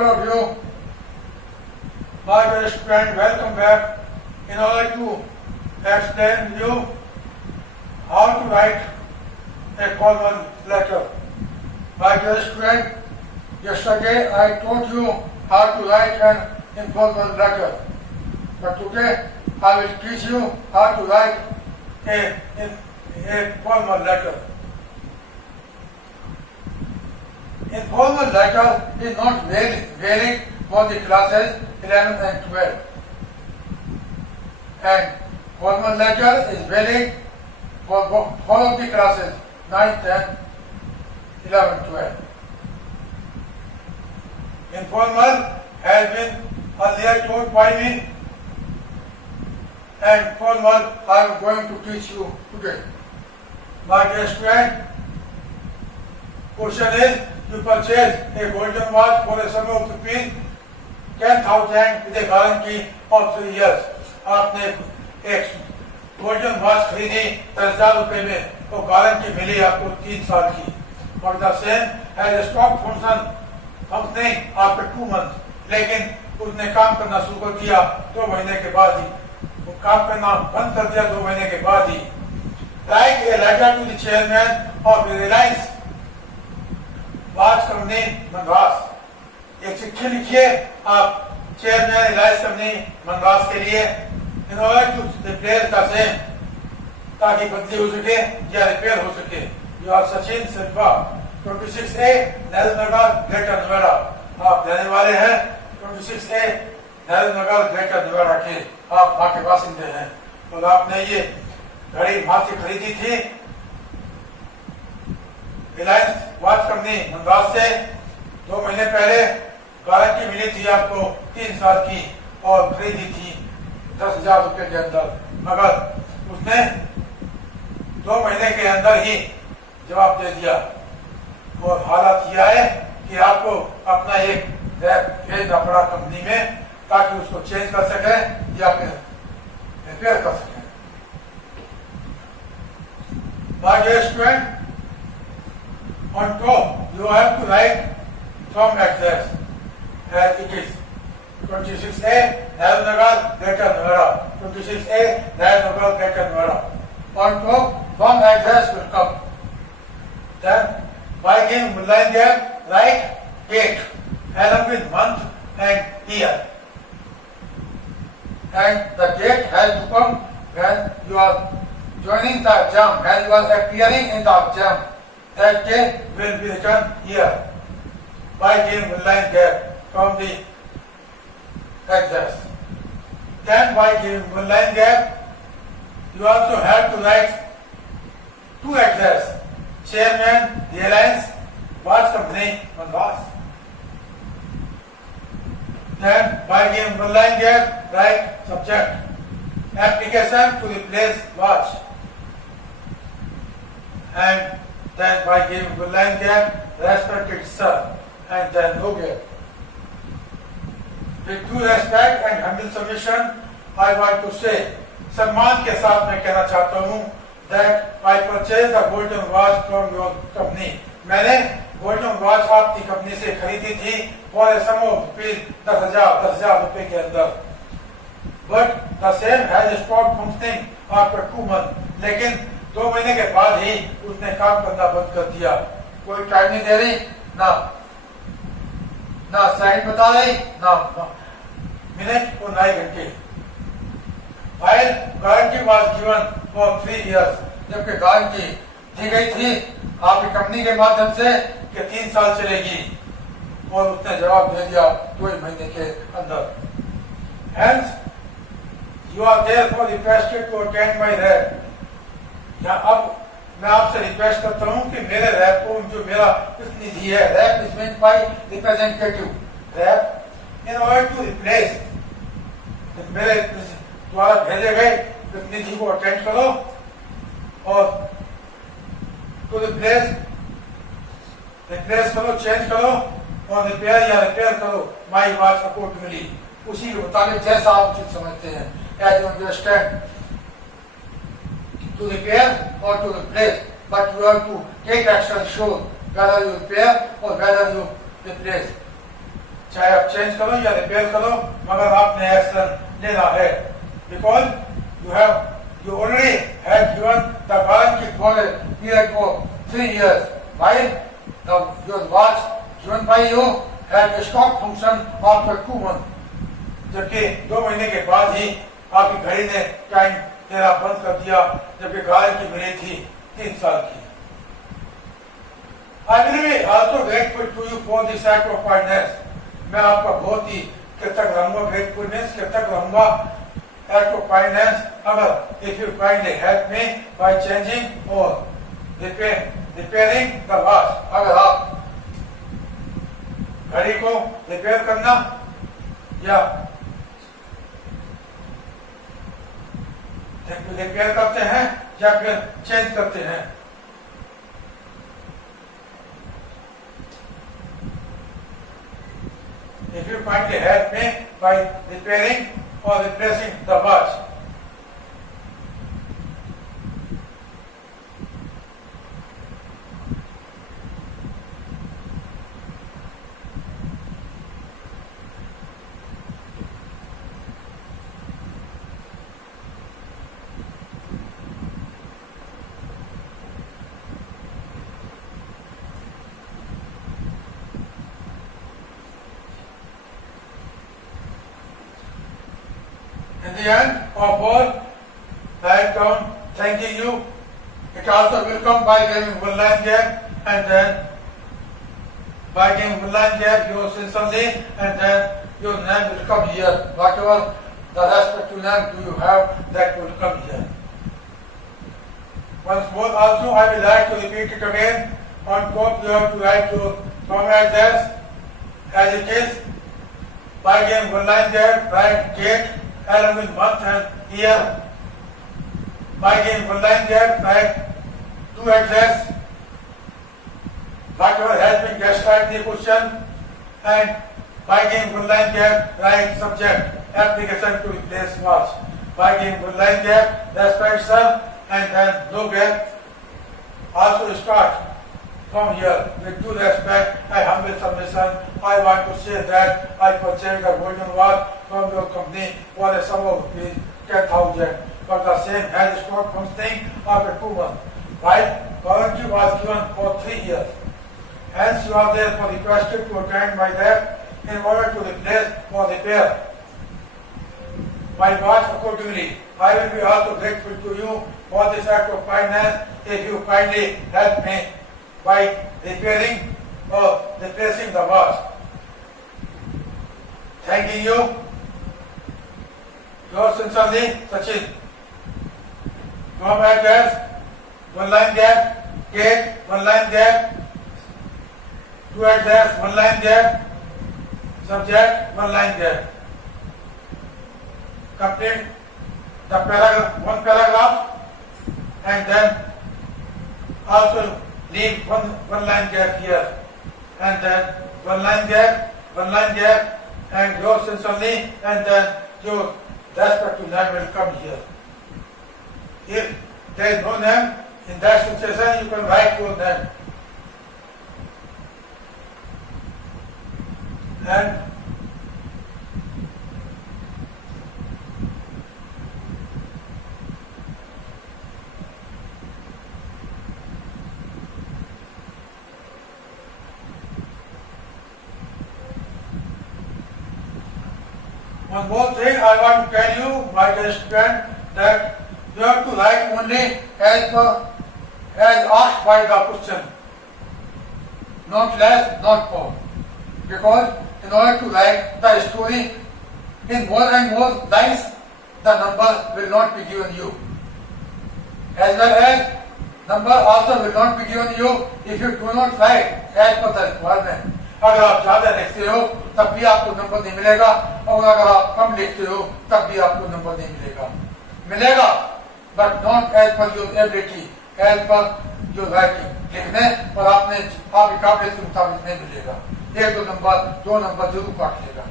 all of you. My dear student, welcome back. In order to explain you how to write a formal letter. My dear student, yesterday I taught you how to write an informal letter. But today I will teach you how to write a formal letter. Informal letter is not valid for the classes 11 and 12. And formal letter is valid for all of the classes 9, 10, 11, 12. Informal has been earlier taught by me, and formal I am going to teach you today. My dear student, question is, you purchase a golden watch for a sum of rupees 10,000 with a guarantee of 3 years. आपने एक golden watch खरीदी 10,000 रुपए में, वो guarantee मिली आपको 3 साल की. और the same as a stock function company after 2 month, लेकिन उसने काम करना शुरू कर दिया 2 महीने के बाद ही, वो काम करना बंद कर दिया 2 महीने के बाद ही. Write a letter to the chairman of Reliance watch company Madras. एक चिट्ठी लिखिए आप चेयरमैन रिलायंस कंपनी मद्रास के लिए, in order to repair the same, ताकि बदली हो सके या रिपेयर हो सके. You are Sachin Silva, 26A Nehru Nagar, greater Noida. आप रहने वाले हैं 26A नेहरू नगर, ग्रेटर नोएडा के, आप वहां के बासिंदे हैं. और आपने ये घड़ी वहां से खरीदी थी रिलायंस वॉच कंपनी मद्रास से 2 महीने पहले. गारंटी मिली थी आपको 3 साल की और खरीदी थी 10,000 रुपए के अंदर, मगर उसने 2 महीने के अंदर ही जवाब दे दिया. और हालत यह है कि आपको अपना एक रैप भेजना पड़ा कंपनी में, ताकि उसको चेंज कर सके या फिर रिपेयर कर सके. My dear student, on top you have to write from address as it is. 26A Nehru Nagar, Greater Noida. 26A Nehru Nagar, Greater Noida. On top, from address will come. Then, by giving line gap, write date along with month and year. And the date has to come when you are joining the exam, when you are appearing in the exam. That date will be written here by giving line gap from the address. Then by giving one line gap, you also have to write 2 address. Chairman, Reliance Watch Company, Madras. Then by giving one line gap, write subject. Application to replace watch. And then by giving one line gap, respected sir, and then no gap. With due respect and humble submission, I want to say, सम्मान के साथ मैं कहना चाहता हूँ that I purchased a golden watch from your company. मैंने golden watch आपकी company से खरीदी थी for a sum of rupees 10,000 रुपए के अंदर. But the same has stopped functioning after 2 months. लेकिन 2 महीने के बाद ही उसने काम करना बंद कर दिया. कोई टाइम नहीं दे रही, ना साइड बता रही, ना मिनट और 9 घंटे. While guarantee was given for 3 years, जबकि गारंटी दी गई थी आपकी कंपनी के माध्यम से कि 3 साल चलेगी, और उसने जवाब दे दिया 2 महीने के अंदर. Hence, you are therefore requested to attend my rap. या अब मैं आपसे रिक्वेस्ट करता हूँ कि मेरे रैप को, जो मेरा प्रतिनिधि है, rep is mean by representative, rep in order to replace, मेरे द्वारा भेजे गए प्रतिनिधि को अटेंड करो और टू रिप्लेस करो, चेंज करो और रिपेयर करो माई वॉच अकॉर्डिंगली, उसी के मुताबिक जैसा आप उचित समझते हैं. As you understand, to repair or to replace, but you have to take action sure whether you repair or whether you replace. चाहे आप चेंज करो या रिपेयर करो, मगर आपने एक्शन लेना है, because you already have given the guarantee for a period of 3 years, while your watch given by you had a stop function after 2 months. जबकि 2 महीने के बाद ही आपकी घड़ी ने टाइम तेरा बंद कर दिया, जबकि गारंटी मिली थी 3 साल की। I will be also grateful to you for this act of kindness. मैं आपका बहुत ही कृतज्ञ रहूंगा, ग्रेटफुलनेस कृतज्ञ रहूंगा, act of kindness, अगर if you kindly help me by changing or repairing the watch, अगर आप घड़ी को रिपेयर करना या रिपेयर करते हैं या फिर चेंज करते हैं। If you kindly help me by repairing or replacing the watch. In the end of all, write down thanking you. It also will come by giving one line gap, and then by giving one line gap, your sincerely, and then your name will come here. Whatever the respective name do you have, that will come here. Once more also, I will like to repeat it again. On top you have to write your home address as it is. By giving one line gap, write date along with month and year. By giving one line gap, write to address whatever has been described in the question, and by giving one line gap, write subject application to replace watch. By giving one line gap, respect sir, and then no gap. Also start from here with due respect and humble submission. I want to say that I purchased a golden watch from your company for a sum of rupees 10,000, but the same has stopped functioning after 2 months, while warranty was given for 3 years. Hence you are therefore requested to attend my lab in order to replace or repair my watch accordingly. I will be also grateful to you for this act of kindness if you kindly help me by repairing or replacing the watch. Thanking you. Yours sincerely, Sachin. Home address, one line gap, date, one line gap, to address, one line gap, subject, one line gap. Complete the paragraph, one paragraph, and then also leave one line gap here, and then one line gap, and yours sincerely, and then your respective name will come here. If there is no name, in that situation you can write your name. And one more thing I want to tell you, my dear student, that you have to write only as asked by the question, not less, not more. Because in order to write the story in more and more lines, the number will not be given you. As well as number also will not be given you if you do not write as per the requirement. अगर आप ज्यादा लिखते हो तब भी आपको number नहीं मिलेगा, और अगर आप कम लिखते हो तब भी आपको नंबर नहीं मिलेगा, but not as per your ability, as per your writing. लिखने और आपकी काबिलियत के मुताबिक नहीं मिलेगा। 1-2 नंबर 2 नंबर जरूर काट लेगा,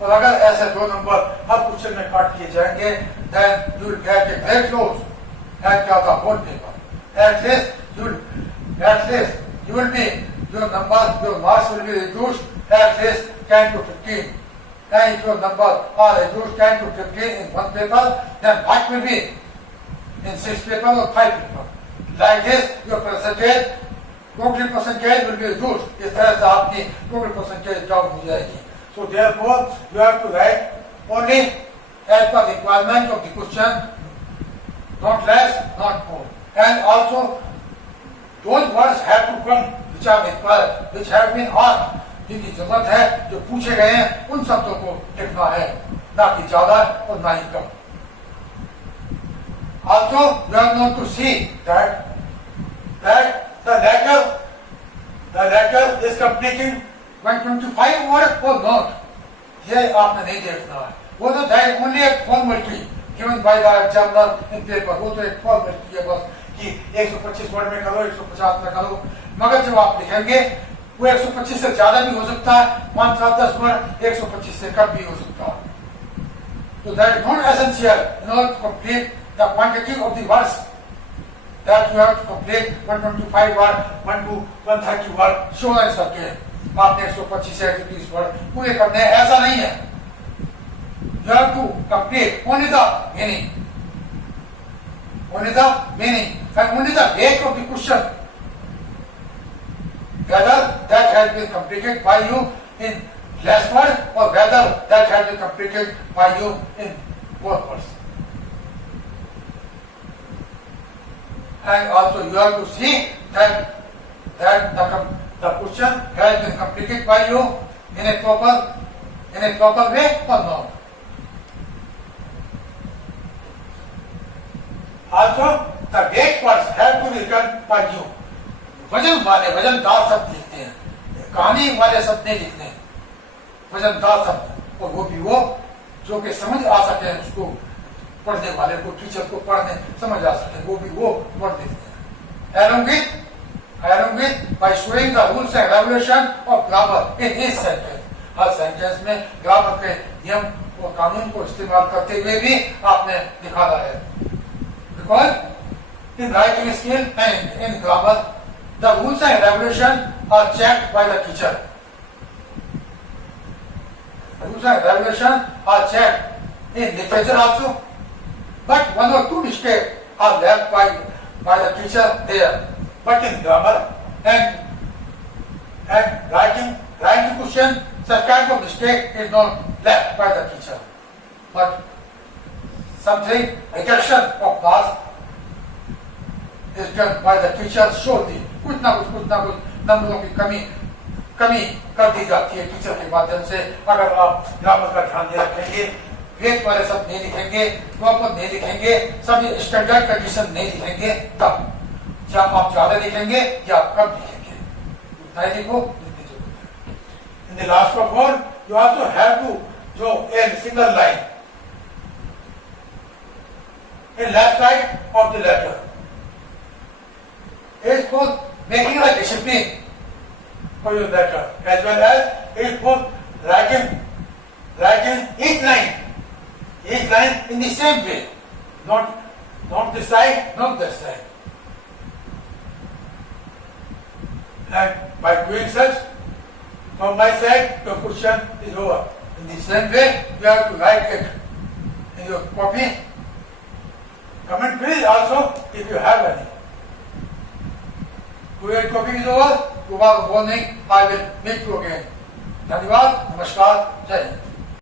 और अगर ऐसे 2 नंबर हर क्वेश्चन में काट किए जाएंगे, then you will get a great loss at the whole paper. At least you will be, your marks will be reduced at least 10 to 15. And if your number are reduced 10 to 15 in one paper, then what will be in 6 paper or 5 paper? Like this, your percentage, total percentage will be reduced. इस तरह से आपकी total percentage down हो जाएगी. So therefore, you have to write only as per requirement of the question, not less, not more. And also, those words have to come which are required, which have been asked. जिनकी जरूरत है, जो पूछे गए हैं, उन शब्दों को लिखना है, ना कि ज्यादा और ना ही कम. Also, you are not to see that the letter is completing 125 word or not. ये आपने नहीं देखना है. वो तो that only a formality given by the examiner in paper. वो तो एक formality है बस कि 125 वर्ड में करो, 150 में करो. मगर जब आप लिखेंगे, वो 125 से ज्यादा भी हो सकता है, 5, 7, 10 वर्ड 125 से कम भी हो सकता है. So that is not essential in order to complete the quantity of the words that you have to complete 125 word, 1 to 130 word, show and subject. आपने 125 से 130 वर्ड पूरे करने हैं, ऐसा नहीं है. You have to complete only the meaning, and only the weight of the question, whether that has been completed by you in less word or whether that has been completed by you in more words. And also you have to see that the question has been completed by you in a proper way or not. Also, the weight words have to be written by you. वजनदार शब्द लिखते हैं, कहानी वाले शब्द नहीं लिखते हैं. वजनदार शब्द, और वो भी वो जो कि समझ आ सके, उसको पढ़ने वाले को, टीचर को पढ़ने समझ आ सके, वो भी वो वर्ड लिखते हैं. Along with by showing the rules and regulation of grammar in each sentence. Her sentence में ग्रामर के नियम और कानून को इस्तेमाल करते हुए भी आपने दिखाना है. Because in writing skill and in grammar, the rules and regulation are checked by the teacher. The rules and regulation are checked in literature also, but 1 or 2 mistakes are left by the teacher there. But in grammar and writing question, such kind of mistake is not left by the teacher. But something, rejection of past is done by the teacher surely. कुछ ना कुछ नंबरों की कमी कर दी जाती है teacher के माध्यम से. अगर आप ग्रामर का ध्यान नहीं रखेंगे, वेट वाले शब्द नहीं लिखेंगे, प्रॉपर नहीं लिखेंगे, सभी स्टैंडर्ड कंडीशन नहीं लिखेंगे, तब या आप ज्यादा लिखेंगे या आप कम लिखेंगे. उतना ही लिखो जितनी जरूरत है. In the last of all, you also have to draw a single line in left side of the letter. It is for making a discipline for your letter, as well as it is for writing each line in the same way, not this side, not that side. And by doing such, from my side, your question is over. In the same way, you have to write it in your copy. Comment please also if you have any. Today's topic is over. Tomorrow morning I will meet you again. धन्यवाद, नमस्कार, जय हिंद.